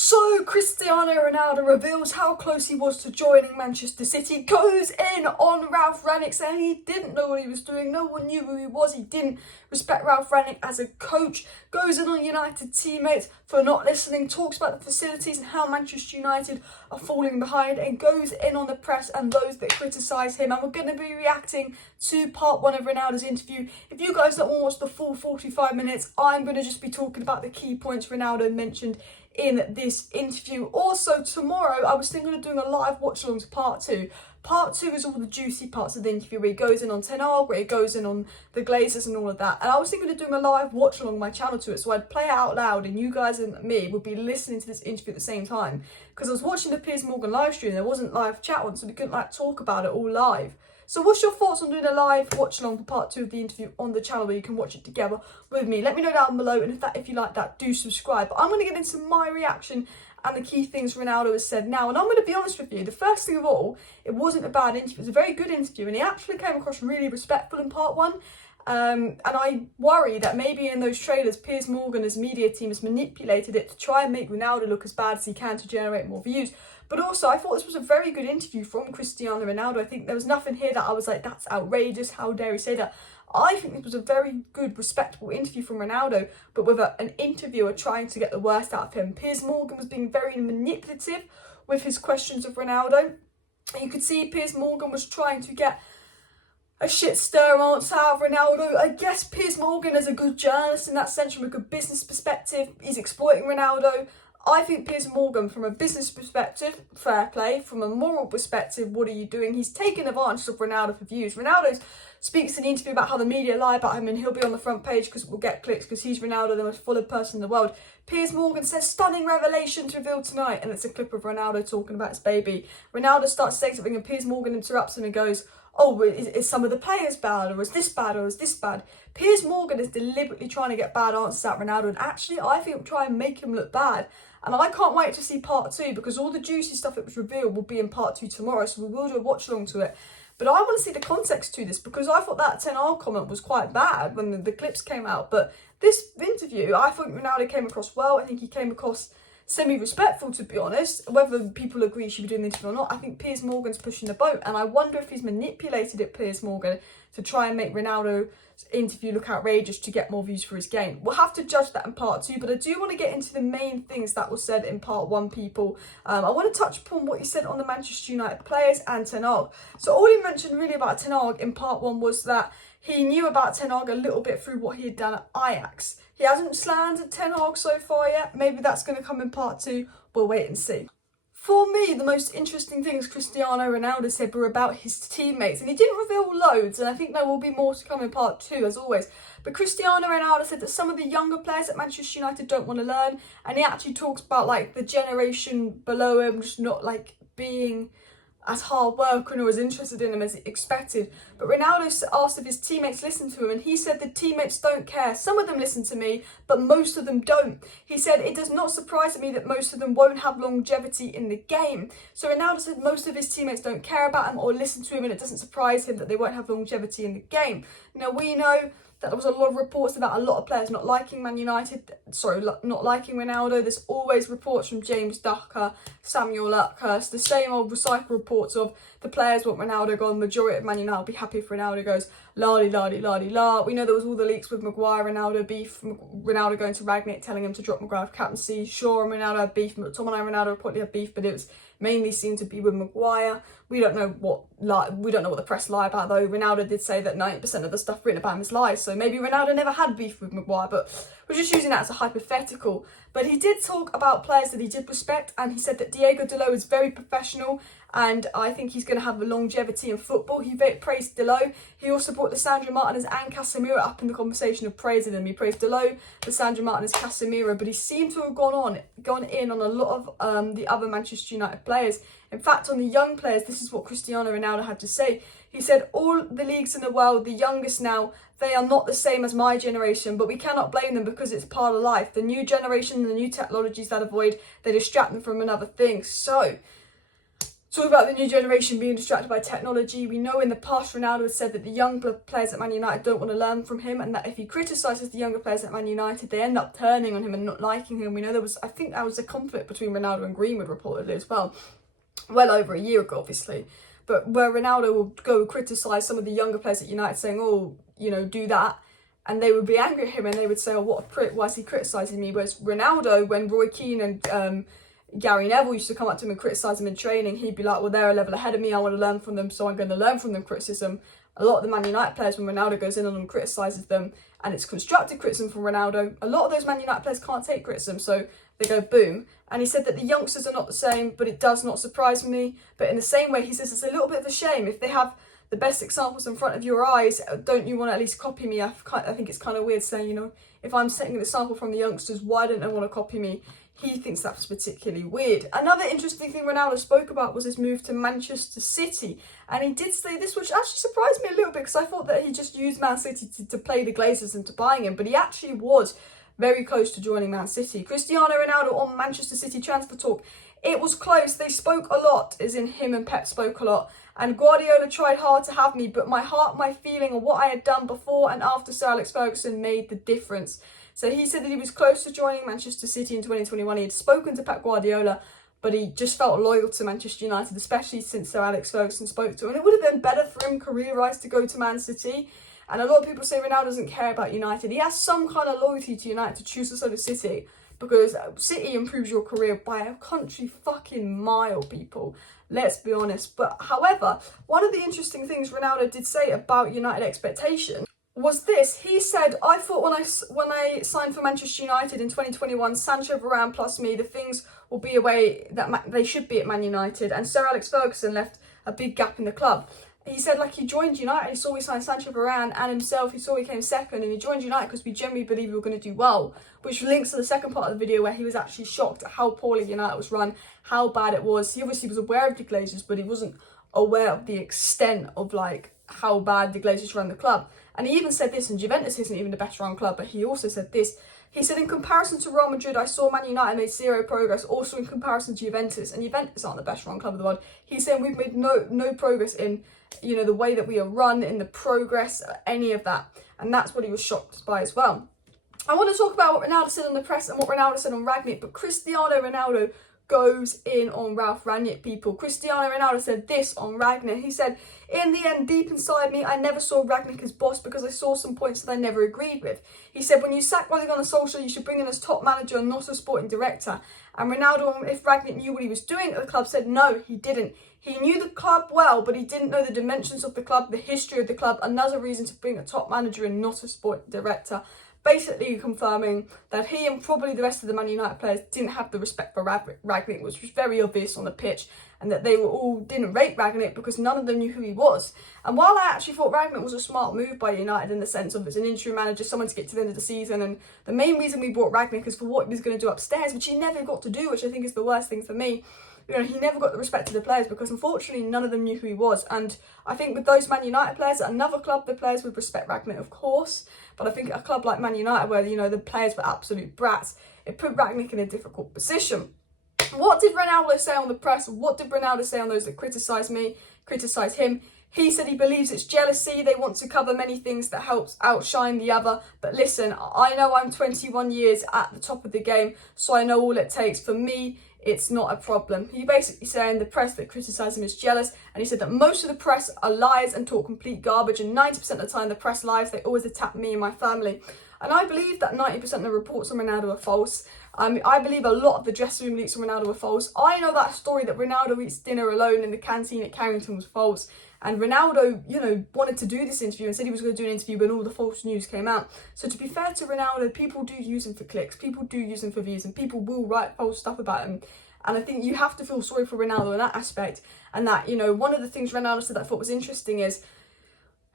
So Cristiano Ronaldo reveals how close he was to joining Manchester City, goes in on Ralf Rangnick saying he didn't know what he was doing, no one knew who he was, he didn't respect Ralf Rangnick as a coach, goes in on United teammates for not listening, talks about the facilities and how Manchester United are falling behind, and goes in on the press and those that criticise him. And we're going to be reacting to part one of Ronaldo's interview. If you guys don't want to watch the full 45 minutes, I'm going to just be talking about the key points Ronaldo mentioned in this interview. Also, tomorrow I was thinking of doing a live watch along to part two. Part two is all the juicy parts of the interview where he goes in on Ten Hag, where he goes in on the Glazers and all of that. And I was thinking of doing a live watch along on my channel to it, so I'd play it out loud and you guys and me would be listening to this interview at the same time. Because I was watching the Piers live stream, there wasn't live chat on, so we couldn't talk about it all live. So what's your thoughts on doing a live watch along for part two of the interview on the channel where you can watch it together with me? Let me know down below, and if you like that, do subscribe. But I'm going to get into my reaction and the key things Ronaldo has said now. And I'm going to be honest with you, the first thing of all, it wasn't a bad interview. It was a very good interview, and he actually came across really respectful in part one. And I worry that maybe in those trailers, Piers Morgan's media team has manipulated it to try and make Ronaldo look as bad as he can to generate more views. But also, I thought this was a very good interview from Cristiano Ronaldo. I think there was nothing here that I was like, that's outrageous, how dare he say that. I think this was a very good, respectable interview from Ronaldo, but with an interviewer trying to get the worst out of him. Piers Morgan was being very manipulative with his questions of Ronaldo. You could see Piers Morgan was trying to get a shit stir answer out of Ronaldo. I guess Piers Morgan is a good journalist in that sense, from a good business perspective. He's exploiting Ronaldo. I think Piers Morgan, from a business perspective, fair play. From a moral perspective, what are you doing? He's taking advantage of Ronaldo for views. Ronaldo speaks in the interview about how the media lie about him and he'll be on the front page because we'll get clicks because he's Ronaldo, the most followed person in the world. Piers Morgan says, stunning revelations revealed tonight, and it's a clip of Ronaldo talking about his baby. Ronaldo starts saying something and Piers Morgan interrupts him and goes, oh, is some of the players bad, or is this bad, or is this bad? Piers Morgan is deliberately trying to get bad answers at Ronaldo, and actually I think try and make him look bad. And I can't wait to see part two, because all the juicy stuff that was revealed will be in part two tomorrow, so we will do a watch along to it. But I want to see the context to this, because I thought that Ten Hag comment was quite bad when the clips came out. But this interview, I thought Ronaldo came across well. I think he came across semi-respectful, to be honest. Whether people agree he should be doing the interview or not, I think Piers Morgan's pushing the boat. And I wonder if he's manipulated it, Piers Morgan, to try and make Ronaldo's interview look outrageous to get more views for his game. We'll have to judge that in part two, but I do want to get into the main things that were said in part one, people. I want to touch upon what he said on the Manchester United players and Ten Hag. So all he mentioned really about Ten Hag in part one was that he knew about Ten Hag a little bit through what he had done at Ajax. He hasn't slandered Ten Hag so far yet. Maybe that's going to come in part two. We'll wait and see. For me, the most interesting things Cristiano Ronaldo said were about his teammates, and he didn't reveal loads, and I think there will be more to come in part two, as always. But Cristiano Ronaldo said that some of the younger players at Manchester United don't want to learn, and he actually talks about like the generation below him just not like being as hard working or as interested in him as expected. But Ronaldo asked if his teammates listen to him, and he said the teammates don't care. Some of them listen to me, but most of them don't. He said it does not surprise me that most of them won't have longevity in the game. So Ronaldo said most of his teammates don't care about him or listen to him, and it doesn't surprise him that they won't have longevity in the game. Now we know that there was a lot of reports about a lot of players not liking not liking Ronaldo. There's always reports from James Ducker, Samuel Luckhurst, the same old recycled reports of the players want Ronaldo gone. Majority of Man United will be happy if Ronaldo goes. La-di-la-di-la-di-la. We know there was all the leaks with Maguire, Ronaldo beef, Ronaldo going to Rangnick telling him to drop Maguire for captaincy. Sure, Ronaldo had beef, but Tom and Ronaldo reportedly had beef, but it was mainly seemed to be with Maguire. We don't know what the press lie about though. Ronaldo did say that 90% of the stuff written about him is lies, so maybe Ronaldo never had beef with Maguire, but we're just using that as a hypothetical. But he did talk about players that he did respect, and he said that Diego Dalot is very professional, and I think he's going to have a longevity in football. He praised Dalot. He also brought Lisandro Martinez and Casemiro up in the conversation of praising them. He praised Dalot, Lisandro Martinez, Casemiro, but he seemed to have gone in on a lot of the other Manchester United players. In fact, on the young players, this is what Cristiano Ronaldo had to say. He said, all the leagues in the world, the youngest now, they are not the same as my generation, but we cannot blame them because it's part of life. The new generation and the new technologies that avoid, they distract them from another thing. So Talk about the new generation being distracted by technology. We know in the past Ronaldo has said that the young players at Man United don't want to learn from him, and that if he criticises the younger players at Man United, they end up turning on him and not liking him. We know I think there was a conflict between Ronaldo and Greenwood reportedly as well, well over a year ago obviously, but where Ronaldo will go criticise some of the younger players at United saying, oh, you know, do that, and they would be angry at him and they would say, oh, what a prick, why is he criticising me? Whereas Ronaldo, when Roy Keane and Gary Neville used to come up to him and criticise him in training, he'd be like, well, they're a level ahead of me, I want to learn from them, so I'm going to learn from them criticism. A lot of the Man United players, when Ronaldo goes in on them, criticises them, and it's constructive criticism from Ronaldo, a lot of those Man United players can't take criticism, so they go boom. And he said that the youngsters are not the same, but it does not surprise me. But in the same way, he says it's a little bit of a shame. If they have the best examples in front of your eyes, don't you want to at least copy me? I think it's kind of weird saying, you know, if I'm setting an example from the youngsters, why don't they want to copy me? He thinks that's particularly weird. Another interesting thing Ronaldo spoke about was his move to Manchester City. And he did say this, which actually surprised me a little bit, because I thought that he just used Man City to play the Glazers into buying him. But he actually was very close to joining Man City. Cristiano Ronaldo on Manchester City transfer talk. It was close. They spoke a lot, as in him and Pep spoke a lot. And Guardiola tried hard to have me, but my heart, my feeling, and what I had done before and after Sir Alex Ferguson made the difference. So he said that he was close to joining Manchester City in 2021. He had spoken to Pep Guardiola, but he just felt loyal to Manchester United, especially since Sir Alex Ferguson spoke to him. And it would have been better for him career-wise to go to Man City. And a lot of people say Ronaldo doesn't care about United. He has some kind of loyalty to United to choose us over City, because City improves your career by a country fucking mile, people. Let's be honest. But however, one of the interesting things Ronaldo did say about United expectation was this. He said, I thought when I signed for Manchester United in 2021, Sancho, Varane plus me, the things will be a way that they should be at Man United. And Sir Alex Ferguson left a big gap in the club. He said, like, he joined United, he saw we signed Sancho, Varane and himself, he saw we came second, and he joined United because we generally believe we were going to do well, which links to the second part of the video where he was actually shocked at how poorly United was run, how bad it was. He obviously was aware of the Glazers, but he wasn't aware of the extent of, like, how bad the Glazers run the club. And he even said this, and Juventus isn't even the best run club, but he also said this. He said, in comparison to Real Madrid, I saw Man United made zero progress. Also in comparison to Juventus, and Juventus aren't the best run club in the world. He's saying we've made no progress in, you know, the way that we are run, in the progress, any of that. And that's what he was shocked by as well. I want to talk about what Ronaldo said on the press and what Ronaldo said on Rangnick, but Cristiano Ronaldo goes in on Ralf Rangnick, people. Cristiano Ronaldo said this on Rangnick. He said, in the end, deep inside me, I never saw Rangnick as boss because I saw some points that I never agreed with. He said, when you sack Ole Gunnar Solskjær, you should bring in as top manager and not as sporting director. And Ronaldo, if Rangnick knew what he was doing at the club, said no, he didn't. He knew the club well, but he didn't know the dimensions of the club, the history of the club, another reason to bring a top manager and not a sporting director. Basically confirming that he and probably the rest of the Man United players didn't have the respect for Rangnick, which was very obvious on the pitch, and that they were all didn't rate Rangnick because none of them knew who he was. And while I actually thought Rangnick was a smart move by United in the sense of as an interim manager, someone to get to the end of the season, and the main reason we bought Rangnick is for what he was going to do upstairs, which he never got to do, which I think is the worst thing for me. You know, he never got the respect of the players because unfortunately none of them knew who he was. And I think with those Man United players, at another club, the players would respect Rangnick, of course. But I think at a club like Man United, where, you know, the players were absolute brats, it put Rangnick in a difficult position. What did Ronaldo say on the press? What did Ronaldo say on those that criticise me, criticise him? He said he believes it's jealousy. They want to cover many things that helps outshine the other. But listen, I know I'm 21 years at the top of the game, so I know all it takes. For me, it's not a problem. He basically saying the press that criticise him is jealous, and he said that most of the press are liars and talk complete garbage, and 90% of the time the press lies, they always attack me and my family. And I believe that 90% of the reports on Ronaldo are false. I believe a lot of the dressing room leaks on Ronaldo are false. I know that story that Ronaldo eats dinner alone in the canteen at Carrington was false. And Ronaldo, you know, wanted to do this interview and said he was going to do an interview when all the false news came out. So to be fair to Ronaldo, people do use him for clicks, people do use him for views, and people will write false stuff about him. And I think you have to feel sorry for Ronaldo in that aspect. And that, you know, one of the things Ronaldo said that I thought was interesting is,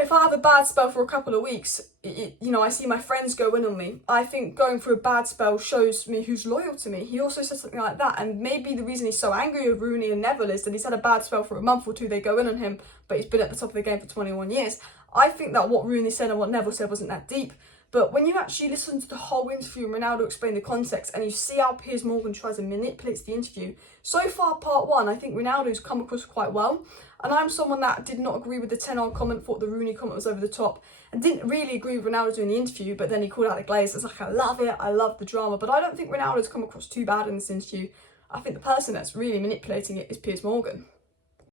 if I have a bad spell for a couple of weeks, you know, I see my friends go in on me. I think going through a bad spell shows me who's loyal to me. He also said something like that. And maybe the reason he's so angry with Rooney and Neville is that he's had a bad spell for a month or two. They go in on him, but he's been at the top of the game for 21 years. I think that what Rooney said and what Neville said wasn't that deep. But when you actually listen to the whole interview and Ronaldo explain the context, and you see how Piers Morgan tries and manipulates the interview, so far part one, I think Ronaldo's come across quite well. And I'm someone that did not agree with the 10-hour comment, thought the Rooney comment was over the top, and didn't really agree with Ronaldo doing the interview, but then he called out the Glazers. Like, I love it, I love the drama, but I don't think Ronaldo's come across too bad in this interview. I think the person that's really manipulating it is Piers Morgan.